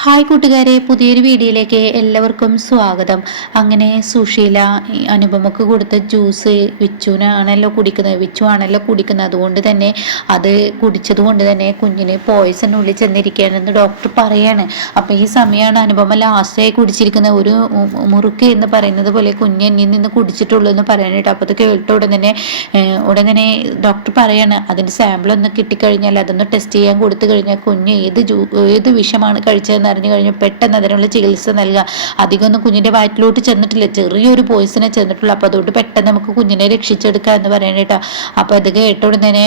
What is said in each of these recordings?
Hi കൂട്ടുകാരെ, പുതിയൊരു വീഡിയോയിലേക്ക് എല്ലാവർക്കും സ്വാഗതം. അങ്ങനെ സുശീല അനുപമക്ക് കൊടുത്ത ജ്യൂസ് വിച്ചുവിനാണല്ലോ കുടിക്കുന്നത്. അതുകൊണ്ട് തന്നെ അത് കുടിച്ചത് കൊണ്ട് തന്നെ കുഞ്ഞിന് പോയ്സൺ ഉള്ളിൽ ചെന്നിരിക്കുകയാണെന്ന് ഡോക്ടർ പറയാണ്. അപ്പം ഈ സമയമാണ് അനുപമ ലാസ്റ്റായി കുടിച്ചിരിക്കുന്ന ഒരു മുറുക്ക് എന്ന് പറയുന്നത് പോലെ കുഞ്ഞ് എന്നിൽ നിന്ന് കുടിച്ചിട്ടുള്ളൂ എന്ന് പറയാനായിട്ട്. അപ്പോൾ അത് കേട്ട ഉടൻ തന്നെ ഡോക്ടർ പറയാണ് അതിൻ്റെ സാമ്പിൾ ഒന്ന് കിട്ടിക്കഴിഞ്ഞാൽ അതൊന്ന് ടെസ്റ്റ് ചെയ്യാൻ കൊടുത്തു കഴിഞ്ഞാൽ കുഞ്ഞ് ഏത് വിഷമാണ് കഴിച്ചതെന്ന് അറിഞ്ഞു കഴിഞ്ഞാൽ പെട്ടെന്ന് അതിനുള്ള ചികിത്സ നൽകുക. അധികമൊന്നും കുഞ്ഞിന്റെ വയറ്റിലോട്ട് ചെന്നിട്ടില്ല, ചെറിയൊരു പോയിസനെ ചെന്നിട്ടുള്ളൂ. അപ്പോൾ അതുകൊണ്ട് പെട്ടെന്ന് നമുക്ക് കുഞ്ഞിനെ രക്ഷിച്ചെടുക്കുക എന്ന് പറയാനായിട്ടാ. അപ്പോൾ അത് കേട്ടോടെ തന്നെ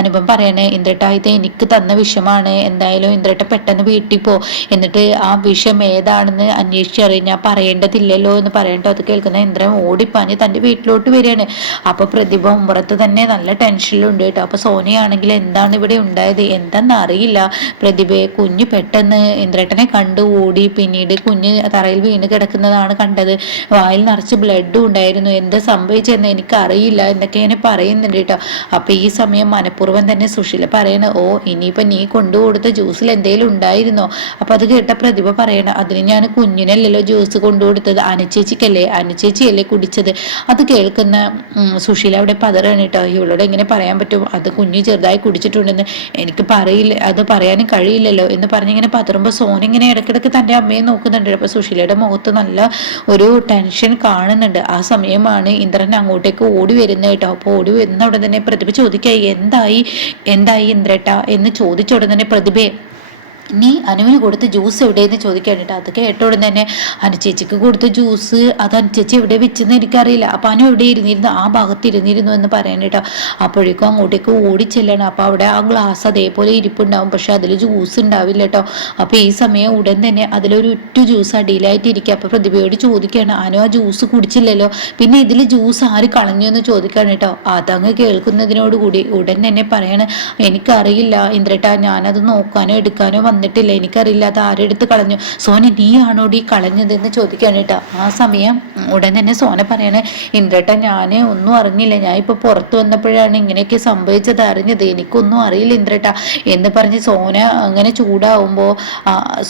അനുപം പറയണേ, ഇന്ദ്രേട്ട ഇത് എനിക്ക് തന്ന വിഷമാണ്, എന്തായാലും ഇന്ദ്രേട്ട പെട്ടെന്ന് വീട്ടിൽ പോ, എന്നിട്ട് ആ വിഷം ഏതാണെന്ന് അന്വേഷിച്ചറിയാൻ ഞാൻ പറയേണ്ടതില്ലല്ലോ എന്ന് പറയണ്ടോ. അത് കേൾക്കുന്ന ഇന്ദ്രൻ ഓടിപ്പാഞ്ഞ് തൻ്റെ വീട്ടിലോട്ട് വരികയാണ്. അപ്പോൾ പ്രതിഭ ഉമ്പറത്ത് തന്നെ നല്ല ടെൻഷനിലുണ്ട് കേട്ടോ. അപ്പോൾ സോനയാണെങ്കിൽ എന്താണ് ഇവിടെ ഉണ്ടായത് എന്താണെന്ന് അറിയില്ല. പ്രതിഭയെ കുഞ്ഞ് പെട്ടെന്ന് ഇന്ദ്രേട്ടനെ കണ്ടു ഓടി, പിന്നീട് കുഞ്ഞ് തറയിൽ വീണ് കിടക്കുന്നതാണ് കണ്ടത്. വായിൽ നിറച്ച് ബ്ലഡും ഉണ്ടായിരുന്നു. എന്താ സംഭവിച്ചെന്ന് എനിക്കറിയില്ല എന്നൊക്കെ ഞാൻ പറയുന്നുണ്ട് കേട്ടോ. അപ്പൊ ഈ സമയം മനഃപൂർവ്വം തന്നെ സുശീല പറയണ, ഓ ഇനിയിപ്പൊ നീ കൊണ്ടുകൊടുത്ത ജ്യൂസിൽ എന്തെങ്കിലും ഉണ്ടായിരുന്നോ? അപ്പൊ അത് കേട്ട പ്രതിഭ പറയണ, അതിന് ഞാൻ കുഞ്ഞിനല്ലല്ലോ ജ്യൂസ് കൊണ്ടുകൊടുത്തത്, അനുചേച്ചിയല്ലേ കുടിച്ചത്. അത് കേൾക്കുന്ന സുശീല അവിടെ പതറാണ് കേട്ടോ. ഇവളോട് എങ്ങനെ പറയാൻ പറ്റും, അത് കുഞ്ഞ് ചെറുതായി കുടിച്ചിട്ടുണ്ടെന്ന് എനിക്ക് അത് പറയാനും കഴിയില്ലല്ലോ എന്ന് പറഞ്ഞിങ്ങനെ പതറുമ്പോൾ സോന ഇങ്ങനെ ഇടയ്ക്കിടയ്ക്ക് തൻ്റെ അമ്മയെ നോക്കുന്നുണ്ട്. അപ്പോൾ സുശീലയുടെ മുഖത്ത് നല്ല ഒരു ടെൻഷൻ കാണുന്നുണ്ട്. ആ സമയമാണ് ഇന്ദ്രൻ അങ്ങോട്ടേക്ക് ഓടി വരുന്നത് കേട്ടോ. അപ്പോൾ ഓടി വരുന്ന ഉടനെ തന്നെ പ്രതിഭ ചോദിക്കുക, എന്തായി ഇന്ദ്രേട്ട എന്ന് ചോദിച്ച ഉടനെ തന്നെ പ്രതിഭയെ, നീ അനുവിന് കൊടുത്ത ജ്യൂസ് എവിടെയെന്ന് ചോദിക്കാനിട്ട്. അത് കേട്ടോടെ തന്നെ അനുചേച്ചിക്ക് കൊടുത്ത ജ്യൂസ് അത് അനുചേച്ചി എവിടെ വെച്ചെന്ന് എനിക്കറിയില്ല. അപ്പം അനു എവിടെ ഇരുന്നിരുന്നു, ആ ഭാഗത്ത് ഇരുന്നിരുന്നു എന്ന് പറയാനിട്ടോ. അപ്പോഴേക്കും അങ്ങോട്ടേക്ക് ഓടിച്ചെല്ലണം. അപ്പം അവിടെ ആ ഗ്ലാസ് അതേപോലെ ഇരിപ്പുണ്ടാവും, പക്ഷെ അതിൽ ജ്യൂസ് ഉണ്ടാവില്ല കേട്ടോ. അപ്പം ഈ സമയം ഉടൻ തന്നെ അതിലൊരു ജ്യൂസ് അടിയിലായിട്ട് ഇരിക്കുക. അപ്പം പ്രതിഭയോട് ചോദിക്കുകയാണ്, അനു ആ ജ്യൂസ് കുടിച്ചില്ലല്ലോ, പിന്നെ ഇതിൽ ജ്യൂസ് ആര് കളഞ്ഞു എന്ന് ചോദിക്കാണ് കേട്ടോ. അതങ്ങ് കേൾക്കുന്നതിനോടുകൂടി ഉടൻ തന്നെ പറയാണ്, എനിക്കറിയില്ല ഇന്ദ്രേട്ട, ഞാനത് നോക്കാനോ എടുക്കാനോ വന്നിട്ടില്ല, എനിക്കറിയില്ല അത് ആരെടുത്ത് കളഞ്ഞു. സോന നീയാണോടി കളഞ്ഞതെന്ന് ചോദിക്കാണ് കേട്ടോ. ആ സമയം ഉടൻ തന്നെ സോന പറയണേ, ഇന്ദ്രേട്ട ഞാൻ ഒന്നും അറിഞ്ഞില്ല, ഞാൻ ഇപ്പൊ പുറത്തു വന്നപ്പോഴാണ് ഇങ്ങനെയൊക്കെ സംഭവിച്ചത് അറിഞ്ഞത്, എനിക്കൊന്നും അറിയില്ല ഇന്ദ്രേട്ട എന്ന് പറഞ്ഞ് സോന അങ്ങനെ ചൂടാവുമ്പോൾ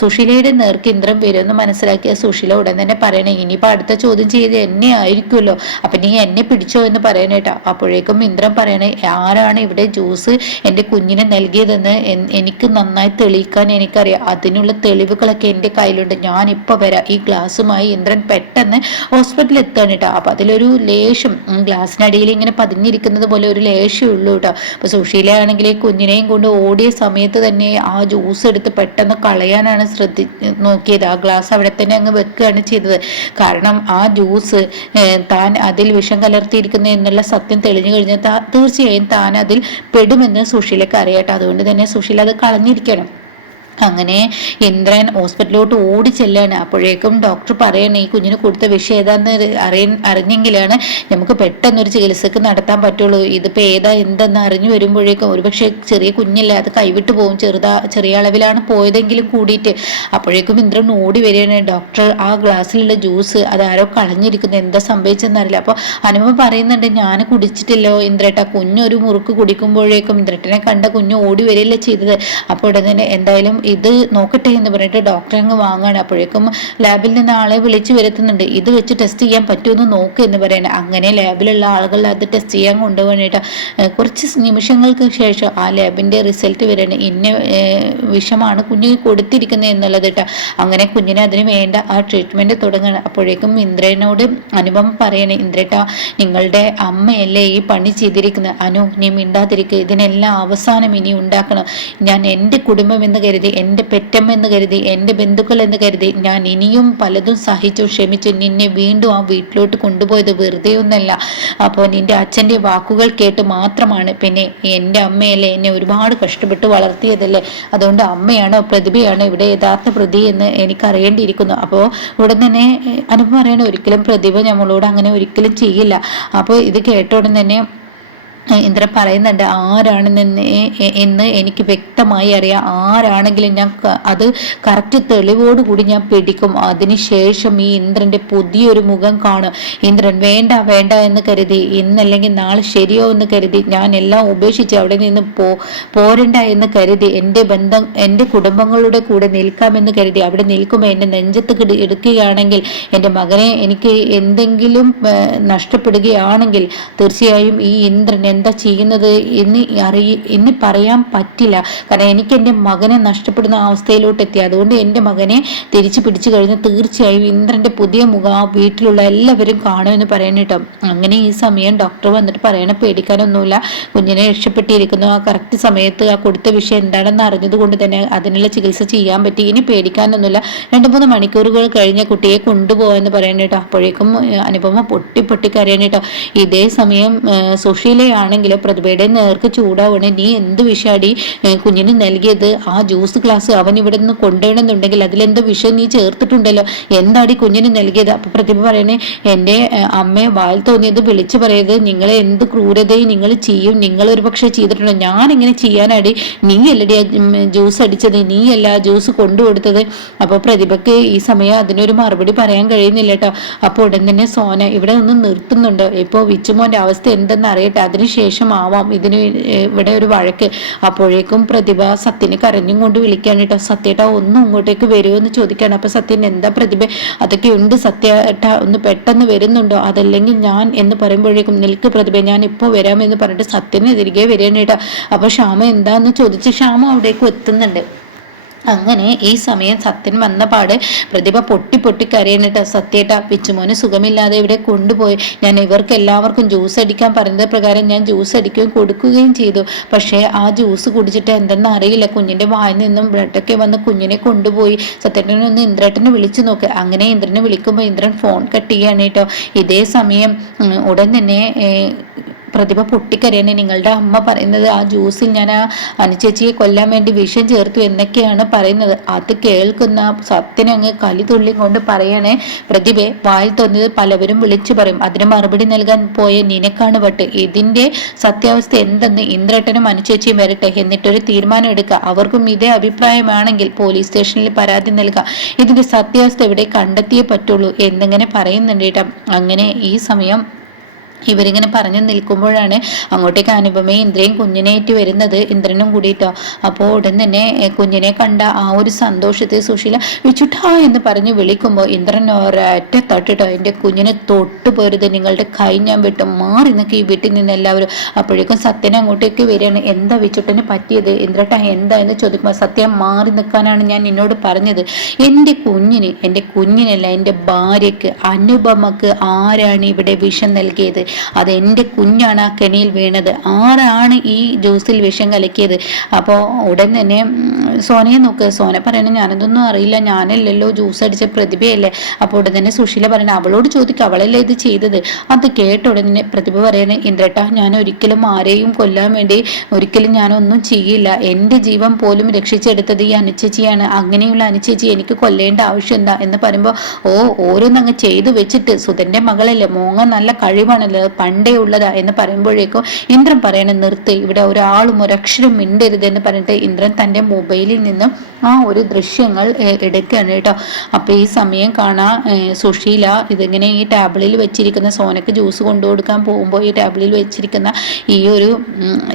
സുശീലയുടെ നേർക്ക് ഇന്ദ്രൻ വരുമെന്ന് മനസ്സിലാക്കിയ സുശീല ഉടൻ തന്നെ പറയണേ, ഇനിയിപ്പോൾ അടുത്ത ചോദ്യം ചെയ്ത് എന്നെ ആയിരിക്കുമല്ലോ, അപ്പൊ നീ എന്നെ പിടിച്ചോ എന്ന് പറയാനേട്ടാ. അപ്പോഴേക്കും ഇന്ദ്രൻ പറയണേ, ആരാണ് ഇവിടെ ജ്യൂസ് എൻ്റെ കുഞ്ഞിനെ നൽകിയതെന്ന് എനിക്ക് നന്നായി തെളിയിക്കാൻ എനിക്കറിയാം, അതിനുള്ള തെളിവുകളൊക്കെ എൻ്റെ കയ്യിലുണ്ട്, ഞാൻ ഇപ്പൊ വരാം. ഈ ഗ്ലാസ്സുമായി ഇന്ദ്രൻ പെട്ടെന്ന് ഹോസ്പിറ്റലിൽ എത്താണ് കേട്ടോ. അപ്പൊ അതിലൊരു ലേശം ഗ്ലാസ്സിനടിയിൽ ഇങ്ങനെ പതിഞ്ഞിരിക്കുന്നത് പോലെ ഒരു ലേശം ഉള്ളൂ കേട്ടോ. അപ്പൊ സുശീലയാണെങ്കിൽ കുഞ്ഞിനെയും കൊണ്ട് ഓടിയ സമയത്ത് തന്നെ ആ ജ്യൂസ് എടുത്ത് പെട്ടെന്ന് കളയാനാണ് നോക്കിയത്. ആ ഗ്ലാസ് അവിടെ തന്നെ അങ്ങ് വെക്കുകയാണ് ചെയ്തത്. കാരണം ആ ജ്യൂസ് താൻ അതിൽ വിഷം കലർത്തിയിരിക്കുന്നു എന്നുള്ള സത്യം തെളിഞ്ഞു കഴിഞ്ഞാൽ തീർച്ചയായും താൻ അതിൽ പെടുമെന്ന് സുശീലക്ക് അറിയാട്ടോ. അതുകൊണ്ട് തന്നെ സുശീല അത് കളഞ്ഞിരിക്കണം. അങ്ങനെ ഇന്ദ്രൻ ഹോസ്പിറ്റലിലോട്ട് ഓടി ചെല്ലാണ്. അപ്പോഴേക്കും ഡോക്ടർ പറയണേ, ഈ കുഞ്ഞിന് കൊടുത്ത വിഷം ഏതാന്ന് അറിഞ്ഞെങ്കിലാണ് നമുക്ക് പെട്ടെന്നൊരു ചികിത്സക്ക് നടത്താൻ പറ്റുള്ളൂ. ഇതിപ്പോൾ ഏതാ എന്തെന്ന് അറിഞ്ഞു വരുമ്പോഴേക്കും ഒരുപക്ഷെ ചെറിയ കുഞ്ഞില്ല, അത് കൈവിട്ട് പോകും, ചെറിയ അളവിലാണ് പോയതെങ്കിലും കൂടിയിട്ട്. അപ്പോഴേക്കും ഇന്ദ്രൻ ഓടി വരികയാണ്. ഡോക്ടർ ആ ഗ്ലാസ്സിലുള്ള ജ്യൂസ് അതാരോ കളഞ്ഞിരിക്കുന്നത്, എന്താ സംഭവിച്ചെന്നറിയില്ല. അപ്പോൾ അനുപമ പറയുന്നുണ്ട്, ഞാൻ കുടിച്ചിട്ടില്ലോ ഇന്ദ്രേട്ട, കുഞ്ഞൊരു മുറുക്ക് കുടിക്കുമ്പോഴേക്കും ഇന്ദ്രേട്ടനെ കണ്ട കുഞ്ഞ് ഓടി വരികയല്ലേ ചെയ്തത്. അപ്പോൾ ഉടനെ തന്നെ എന്തായാലും ഇത് നോക്കട്ടെ എന്ന് പറഞ്ഞിട്ട് ഡോക്ടർ അങ്ങ് വാങ്ങാണ്. അപ്പോഴേക്കും ലാബിൽ നിന്ന് ആളെ വിളിച്ചു വരുത്തുന്നുണ്ട്, ഇത് വെച്ച് ടെസ്റ്റ് ചെയ്യാൻ പറ്റുമെന്ന് നോക്ക് എന്ന് പറയണേ. അങ്ങനെ ലാബിലുള്ള ആളുകൾ അത് ടെസ്റ്റ് ചെയ്യാൻ കൊണ്ടുപോകാനായിട്ട് കുറച്ച് നിമിഷങ്ങൾക്ക് ശേഷം ആ ലാബിന്റെ റിസൾട്ട് വരണേ, ഇന്ന വിഷമാണ് കുഞ്ഞിന് കൊടുത്തിരിക്കുന്നത് എന്നുള്ളത് കേട്ടോ. അങ്ങനെ കുഞ്ഞിനെ അതിന് വേണ്ട ആ ട്രീറ്റ്മെന്റ് തുടങ്ങണം. അപ്പോഴേക്കും ഇന്ദ്രനോട് അനുപമ പറയണേ, ഇന്ദ്രേട്ട നിങ്ങളുടെ അമ്മയല്ലേ ഈ പണി ചെയ്തിരിക്കുന്നത്, അനു നീ മിണ്ടാതിരിക്കുക, ഇതിനെല്ലാം അവസാനം ഇനി ഉണ്ടാക്കണം. ഞാൻ എൻ്റെ കുടുംബം എന്ന് കരുതി, എൻ്റെ പെറ്റമ്മ എന്ന് കരുതി, എൻ്റെ ബന്ധുക്കൾ എന്ന് കരുതി ഞാൻ ഇനിയും പലതും സഹിച്ചു ക്ഷമിച്ചു നിന്നെ വീണ്ടും ആ വീട്ടിലോട്ട് കൊണ്ടുപോയത് വെറുതെ ഒന്നല്ല. അപ്പോൾ നിന്റെ അച്ഛൻ്റെ വാക്കുകൾ കേട്ട് മാത്രമാണ്. പിന്നെ എൻ്റെ അമ്മയല്ലേ എന്നെ ഒരുപാട് കഷ്ടപ്പെട്ട് വളർത്തിയതല്ലേ, അതുകൊണ്ട് അമ്മയാണോ പ്രതിഭയാണോ ഇവിടെ യഥാർത്ഥ പ്രതി എന്ന് എനിക്കറിയേണ്ടിയിരിക്കുന്നു. അപ്പോൾ ഉടൻ തന്നെ അനുപമ പറയണ, ഒരിക്കലും പ്രതിഭ നമ്മളോട് അങ്ങനെ ഒരിക്കലും ചെയ്യില്ല. അപ്പോൾ ഇത് കേട്ട ഉടൻ തന്നെ ഇന്ദ്രൻ പറയുന്നുണ്ട്, ആരാണെന്ന് എന്ന് എനിക്ക് വ്യക്തമായി അറിയാം. ആരാണെങ്കിലും ഞാൻ അത് കറക്റ്റ് തെളിവോടുകൂടി ഞാൻ പിടിക്കും. അതിനുശേഷം ഈ ഇന്ദ്രന്റെ പുതിയൊരു മുഖം കാണും. ഇന്ദ്രൻ വേണ്ട വേണ്ട എന്ന് കരുതി, ഇന്നല്ലെങ്കിൽ നാളെ ശരിയോ എന്ന് കരുതി ഞാൻ എല്ലാം ഉപേക്ഷിച്ച് അവിടെ നിന്ന് പോരണ്ട എന്ന് കരുതി, എൻ്റെ കുടുംബങ്ങളുടെ കൂടെ നിൽക്കാമെന്ന് കരുതി അവിടെ നിൽക്കുമ്പോൾ എന്റെ നെഞ്ചത്ത് എടുക്കുകയാണെങ്കിൽ, എൻ്റെ മകനെ എനിക്ക് എന്തെങ്കിലും നഷ്ടപ്പെടുകയാണെങ്കിൽ തീർച്ചയായും ഈ ഇന്ദ്രൻ എന്താ ചെയ്യുന്നത് എന്ന് പറയാൻ പറ്റില്ല. കാരണം എനിക്ക് എൻ്റെ മകനെ നഷ്ടപ്പെടുന്ന അവസ്ഥയിലോട്ട് എത്തി. അതുകൊണ്ട് എൻ്റെ മകനെ തിരിച്ചു പിടിച്ചു കഴിഞ്ഞാൽ തീർച്ചയായും ഇന്ദ്രന്റെ പുതിയ മുഖം ആ വീട്ടിലുള്ള എല്ലാവരും കാണുമെന്ന് പറയണേട്ടോ. അങ്ങനെ ഈ സമയം ഡോക്ടർ വന്നിട്ട് പറയണ, പേടിക്കാനൊന്നുമില്ല, കുഞ്ഞിനെ രക്ഷപ്പെട്ടിരിക്കുന്നു. ആ കറക്റ്റ് സമയത്ത് ആ കൊടുത്ത വിഷയം എന്താണെന്ന് അറിഞ്ഞത് കൊണ്ട് തന്നെ അതിനുള്ള ചികിത്സ ചെയ്യാൻ പറ്റി. ഇനി പേടിക്കാനൊന്നുമില്ല. 2-3 മണിക്കൂറുകൾ കഴിഞ്ഞ കുട്ടിയെ കൊണ്ടുപോകാന്ന് പറയണേട്ടോ. അപ്പോഴേക്കും അനുപമ പൊട്ടി കരയണേട്ടോ. ഇതേ സമയം സുശീലയാണെങ്കിലും പ്രതിഭയുടെ നേർക്ക് ചൂടാവണേ, നീ എന്ത് വിഷാടി കുഞ്ഞിന് നൽകിയത്? ആ ജ്യൂസ് ഗ്ലാസ് അവൻ ഇവിടെ നിന്ന് കൊണ്ടുവരണമെന്നുണ്ടെങ്കിൽ അതിലെന്തോ വിഷം നീ ചേർത്തിട്ടുണ്ടല്ലോ, എന്താടി കുഞ്ഞിന് നൽകിയത്? അപ്പൊ പ്രതിഭ പറയണേ, എൻ്റെ അമ്മയെ വായിൽ തോന്നിയത് വിളിച്ചു പറയത്, നിങ്ങളെ എന്ത് ക്രൂരതയും നിങ്ങൾ ചെയ്യും, നിങ്ങൾ ഒരു പക്ഷെ ചെയ്തിട്ടുണ്ടോ? ഞാൻ എങ്ങനെ ചെയ്യാനാടി? നീ അല്ലടി ജ്യൂസ് അടിച്ചത്, നീയല്ല ജ്യൂസ് കൊണ്ടുകൊടുത്തത്. അപ്പോൾ പ്രതിഭയ്ക്ക് ഈ സമയം അതിനൊരു മറുപടി പറയാൻ കഴിയുന്നില്ല കേട്ടോ. അപ്പോൾ ഉടൻ തന്നെ സോന ഇവിടെ ഒന്ന് നിർത്തുന്നുണ്ട്. ഇപ്പോൾ വിച്ചുമോന്റെ അവസ്ഥ എന്തെന്ന് അറിയട്ടെ, അതിനുശേഷം ആവാം ഇവിടെ ഒരു വഴക്ക്. അപ്പോഴേക്കും പ്രതിഭ സത്യനെ കരഞ്ഞും കൊണ്ട് വിളിക്കാൻ കേട്ടോ. സത്യേട്ടാ ഒന്നും ഇങ്ങോട്ടേക്ക് വരുമോ എന്ന് ചോദിക്കാണ്. അപ്പൊ സത്യൻ, എന്താ പ്രതിഭ? അതൊക്കെ ഉണ്ട് സത്യേട്ടാ, ഒന്ന് പെട്ടെന്ന് വരുന്നുണ്ടോ? അതല്ലെങ്കിൽ ഞാൻ എന്ന് പറയുമ്പോഴേക്കും, നിൽക്ക് പ്രതിഭ, ഞാൻ ഇപ്പോൾ വരാമെന്ന് പറഞ്ഞിട്ട് സത്യനെ തിരികെ വരികയാണ് കേട്ടോ. അപ്പൊ ശ്യാമ എന്താന്ന് ചോദിച്ച് ശ്യാമ അവിടേക്ക് എത്തുന്നുണ്ട്. അങ്ങനെ ഈ സമയം സത്യൻ വന്ന പാട് പ്രതിഭ പൊട്ടി കരയണിട്ട്, സത്യേട്ടാ പിച്ചുമോന് സുഖമില്ലാതെ ഇവിടെ കൊണ്ടുപോയി. ഞാൻ ഇവർക്ക് എല്ലാവർക്കും ജ്യൂസ് അടിക്കാൻ പറഞ്ഞത് പ്രകാരം ഞാൻ ജ്യൂസ് അടിക്കുകയും കൊടുക്കുകയും ചെയ്തു. പക്ഷേ ആ ജ്യൂസ് കുടിച്ചിട്ട് എന്തെന്ന് അറിയില്ല, കുഞ്ഞിന്റെ വായിൽ നിന്നും ബ്ലഡൊക്കെ വന്ന് കുഞ്ഞിനെ കൊണ്ടുപോയി. സത്യേട്ടനെ ഒന്ന് ഇന്ദ്രേട്ടനെ വിളിച്ചു നോക്ക്. അങ്ങനെ ഇന്ദ്രനെ വിളിക്കുമ്പോൾ ഇന്ദ്രൻ ഫോൺ കട്ട് ചെയ്യാണ് കേട്ടോ. ഇതേ സമയം ഉടൻ തന്നെ പ്രതിഭ പൊട്ടിക്കരയാണ്. നിങ്ങളുടെ അമ്മ പറയുന്നത് ആ ജ്യൂസിൽ ഞാൻ ആ അനുചേച്ചിയെ കൊല്ലാൻ വേണ്ടി വിഷം ചേർത്തു എന്നൊക്കെയാണ് പറയുന്നത്. അത് കേൾക്കുന്ന സത്യനങ്ങ് കലി തുള്ളി കൊണ്ട് പറയണേ, പ്രതിഭയെ വായിൽ തോന്നിയത് പലവരും വിളിച്ചു പറയും, അതിന് മറുപടി നൽകാൻ പോയ നിനക്കാണ് വട്ട്. ഇതിന്റെ സത്യാവസ്ഥ എന്തെന്ന് ഇന്ദ്രേട്ടനും അനുചേച്ചിയും വരട്ടെ, എന്നിട്ടൊരു തീരുമാനം എടുക്കുക. അവർക്കും ഇതേ അഭിപ്രായമാണെങ്കിൽ പോലീസ് സ്റ്റേഷനിൽ പരാതി നൽകുക. ഇതിന്റെ സത്യാവസ്ഥ ഇവിടെ കണ്ടെത്തിയേ പറ്റുള്ളൂ എന്നിങ്ങനെ പറയുന്നുണ്ട് കേട്ടോ. അങ്ങനെ ഈ സമയം ഇവരിങ്ങനെ പറഞ്ഞു നിൽക്കുമ്പോഴാണ് അങ്ങോട്ടേക്ക് അനുപമയും ഇന്ദ്രയും കുഞ്ഞിനേറ്റ് വരുന്നത്, ഇന്ദ്രനും കൂടിയിട്ടോ. അപ്പോൾ ഉടൻ തന്നെ കുഞ്ഞിനെ കണ്ട ആ ഒരു സന്തോഷത്തെ സുശീല വിച്ചുട്ടാ എന്ന് പറഞ്ഞ് വിളിക്കുമ്പോൾ ഇന്ദ്രൻ ഒരൊറ്റ തട്ടിട്ടോ, എൻ്റെ കുഞ്ഞിനെ തൊട്ടു പോരുത്, നിങ്ങളുടെ കൈ ഞാൻ വിട്ടു, മാറി നിൽക്കുക ഈ വീട്ടിൽ നിന്ന് എല്ലാവരും. അപ്പോഴേക്കും സത്യനെ അങ്ങോട്ടേക്ക് വരികയാണ്. എന്താ വിച്ചുട്ടന് പറ്റിയത് ഇന്ദ്രട്ട, എന്താ എന്ന് ചോദിക്കുമ്പോൾ, സത്യം മാറി നിൽക്കാനാണ് ഞാൻ നിന്നോട് പറഞ്ഞത്. എൻ്റെ കുഞ്ഞിനല്ല, എൻ്റെ ഭാര്യക്ക് അനുപമക്ക് ആരാണ് ഇവിടെ വിഷം നൽകിയത്? അതെന്റെ കുഞ്ഞാണ് ആ കെണിയിൽ വീണത്. ആരാണ് ഈ ജ്യൂസിൽ വിഷം കലക്കിയത്? അപ്പോൾ ഉടൻ തന്നെ സോനയെ നോക്ക്. സോന പറയണ, ഞാനതൊന്നും അറിയില്ല, ഞാനല്ലല്ലോ ജ്യൂസ് അടിച്ച പ്രതിഭയല്ലേ. അപ്പോൾ ഉടൻ തന്നെ സുശീല പറയണ, അവളോട് ചോദിക്കുക, അവളല്ലേ ഇത് ചെയ്തത്. അത് കേട്ട ഉടൻ തന്നെ പ്രതിഭ പറയണേ, ഇന്ദ്രേട്ട ഞാൻ ഒരിക്കലും ആരെയും കൊല്ലാൻ വേണ്ടി ഒരിക്കലും ഞാനൊന്നും ചെയ്യില്ല. എൻ്റെ ജീവൻ പോലും രക്ഷിച്ചെടുത്തത് ഈ അനുചേച്ചിയാണ്. അങ്ങനെയുള്ള അനുചേച്ചി എനിക്ക് കൊല്ലേണ്ട ആവശ്യം എന്താ എന്ന് പറയുമ്പോൾ, ഓരോന്നങ്ങ് ചെയ്തു വെച്ചിട്ട് സുധന്റെ മകളല്ലേ, മോങ്ങ നല്ല കഴിവാണല്ലോ, പണ്ടേ ഉള്ളതാ എന്ന് പറയുമ്പോഴേക്കും ഇന്ദ്രൻ പറയണ, നിർത്ത്, ഇവിടെ ഒരാളും ഒരക്ഷരം മിണ്ടരുത് എന്ന് പറഞ്ഞിട്ട് ഇന്ദ്രൻ തൻ്റെ മൊബൈലിൽ നിന്നും ആ ഒരു ദൃശ്യങ്ങൾ എടുക്കുകയാണ് കേട്ടോ. അപ്പൊ ഈ സമയം കാണാൻ സുശീല ഇതിങ്ങനെ ഈ ടാബിളിൽ വെച്ചിരിക്കുന്ന സോനക്ക് ജ്യൂസ് കൊണ്ടു കൊടുക്കാൻ പോകുമ്പോൾ ഈ ടാബിളിൽ വെച്ചിരിക്കുന്ന ഈ ഒരു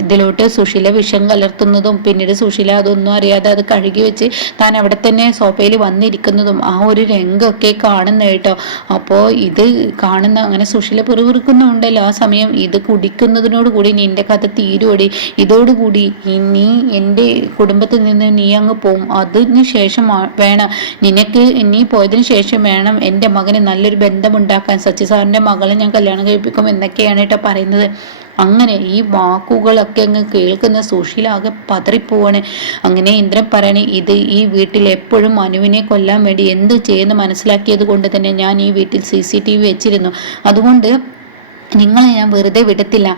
ഇതിലോട്ട് സുശീല വിഷം കലർത്തുന്നതും പിന്നീട് സുശീല അതൊന്നും അറിയാതെ അത് കഴുകി വെച്ച് താൻ അവിടെ തന്നെ സോഫയിൽ വന്നിരിക്കുന്നതും ആ ഒരു രംഗമൊക്കെ കാണുന്ന കേട്ടോ. അപ്പോൾ ഇത് കാണുന്ന അങ്ങനെ സുശീല പിറുപിറുക്കുന്നുണ്ടല്ലോ. ആ സമയം ഇത് കുടിക്കുന്നതിനോട് കൂടി നിന്റെ കഥ തീരുവടി, ഇതോടുകൂടി നീ എൻ്റെ കുടുംബത്തിൽ നിന്ന് നീ അങ്ങ് പോവും. അതിന് ശേഷം വേണം നിനക്ക്, നീ പോയതിനു ശേഷം വേണം എൻ്റെ മകന് നല്ലൊരു ബന്ധമുണ്ടാക്കാൻ, സച്ചിസാറിൻ്റെ മകളെ ഞാൻ കല്യാണം കഴിപ്പിക്കും എന്നൊക്കെയാണ് കേട്ടോ പറയുന്നത്. അങ്ങനെ ഈ വാക്കുകളൊക്കെ അങ്ങ് കേൾക്കുന്ന സുശീല ആകെ പതറിപ്പോവാണ്. അങ്ങനെ ഇന്ദ്രൻ പറയണേ, ഇത് ഈ വീട്ടിൽ എപ്പോഴും മനുവിനെ കൊല്ലാൻ വേണ്ടി എന്ത് ചെയ്യുന്നു മനസ്സിലാക്കിയത് കൊണ്ട് തന്നെ ഞാൻ ഈ വീട്ടിൽ CCTV വെച്ചിരുന്നു. അതുകൊണ്ട് നിങ്ങളെ ഞാൻ വെറുതെ വിടത്തില്ല.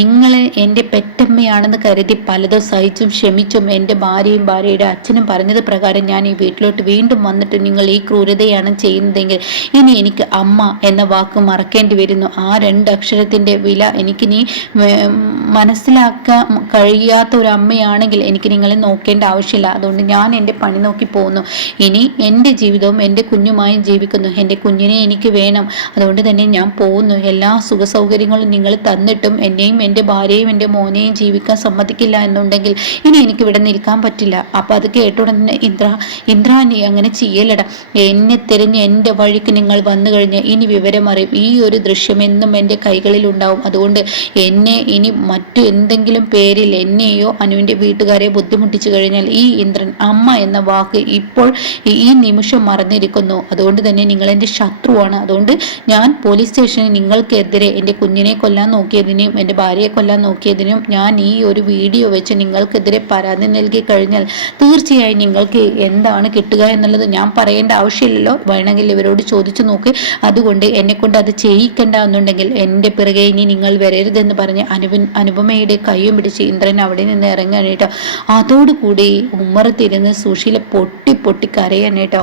നിങ്ങൾ എൻ്റെ പെറ്റമ്മയാണെന്ന് കരുതി പലതും സഹിച്ചും ക്ഷമിച്ചും എൻ്റെ ഭാര്യയും ഭാര്യയുടെ അച്ഛനും പറഞ്ഞത് പ്രകാരം ഞാൻ ഈ വീട്ടിലോട്ട് വീണ്ടും വന്നിട്ട് നിങ്ങൾ ഈ ക്രൂരതയാണ് ചെയ്യുന്നതെങ്കിൽ ഇനി എനിക്ക് അമ്മ എന്ന വാക്ക് മറക്കേണ്ടി വരുന്നു. ആ 2 അക്ഷരത്തിൻ്റെ വില എനിക്ക് നീ മനസ്സിലാക്കാൻ കഴിയാത്ത ഒരു അമ്മയാണെങ്കിൽ എനിക്ക് നിങ്ങളെ നോക്കേണ്ട ആവശ്യമില്ല. അതുകൊണ്ട് ഞാൻ എൻ്റെ പണി നോക്കി പോകുന്നു. ഇനി എൻ്റെ ജീവിതവും എൻ്റെ കുഞ്ഞുമായും ജീവിക്കുന്നു. എൻ്റെ കുഞ്ഞിനെ എനിക്ക് വേണം. അതുകൊണ്ട് തന്നെ ഞാൻ പോകുന്നു. എല്ലാ സുഖ സൗകര്യങ്ങളും നിങ്ങൾ തന്നിട്ടും എന്നെയും എൻ്റെ ഭാര്യയും എൻ്റെ മോനെയും ജീവിക്കാൻ സമ്മതിക്കില്ല എന്നുണ്ടെങ്കിൽ ഇനി എനിക്ക് ഇവിടെ നിൽക്കാൻ പറ്റില്ല. അപ്പം അത് കേട്ടുടനെ ഇന്ദ്ര നീ അങ്ങനെ ചെയ്യലട. എന്നെ തിരഞ്ഞ് എൻ്റെ വഴിക്ക് നിങ്ങൾ വന്നു കഴിഞ്ഞ് ഇനി വിവരം അറിയും. ഈ ഒരു ദൃശ്യം എന്നും എൻ്റെ കൈകളിൽ ഉണ്ടാവും. അതുകൊണ്ട് എന്നെ ഇനി മറ്റു എന്തെങ്കിലും പേരിൽ എന്നെയോ അനുവിൻ്റെ വീട്ടുകാരെ ബുദ്ധിമുട്ടിച്ചു കഴിഞ്ഞാൽ ഈ ഇന്ദ്രൻ അമ്മ എന്ന വാക്ക് ഇപ്പോൾ ഈ നിമിഷം മറന്നിരിക്കുന്നു. അതുകൊണ്ട് തന്നെ നിങ്ങൾ എൻ്റെ ശത്രുവാണ്. അതുകൊണ്ട് ഞാൻ പോലീസ് സ്റ്റേഷനിൽ നിങ്ങൾക്കെതിരെ എൻ്റെ കുഞ്ഞിനെ കൊല്ലാൻ നോക്കിയതിനും എൻ്റെ ഭാര്യയെ കൊല്ലാൻ നോക്കിയതിനും ഞാൻ ഈ ഒരു വീഡിയോ വെച്ച് നിങ്ങൾക്കെതിരെ പരാതി നൽകി കഴിഞ്ഞാൽ തീർച്ചയായും നിങ്ങൾക്ക് എന്താണ് കിട്ടുക എന്നുള്ളത് ഞാൻ പറയേണ്ട ആവശ്യമില്ലല്ലോ. വേണമെങ്കിൽ ഇവരോട് ചോദിച്ചു നോക്ക്. അതുകൊണ്ട് എന്നെ കൊണ്ട് അത് ചെയ്യിക്കണ്ട എന്നുണ്ടെങ്കിൽ എൻ്റെ പിറകെ ഇനി നിങ്ങൾ വരരുതെന്ന് പറഞ്ഞ് അനുപമയുടെ കൈയും പിടിച്ച് ഇന്ദ്രൻ അവിടെ നിന്ന് ഇറങ്ങാനായിട്ടോ. അതോടുകൂടി ഉമ്മറത്തിരുന്ന് സുശീല പൊട്ടി പൊട്ടി കരയാനായിട്ടോ.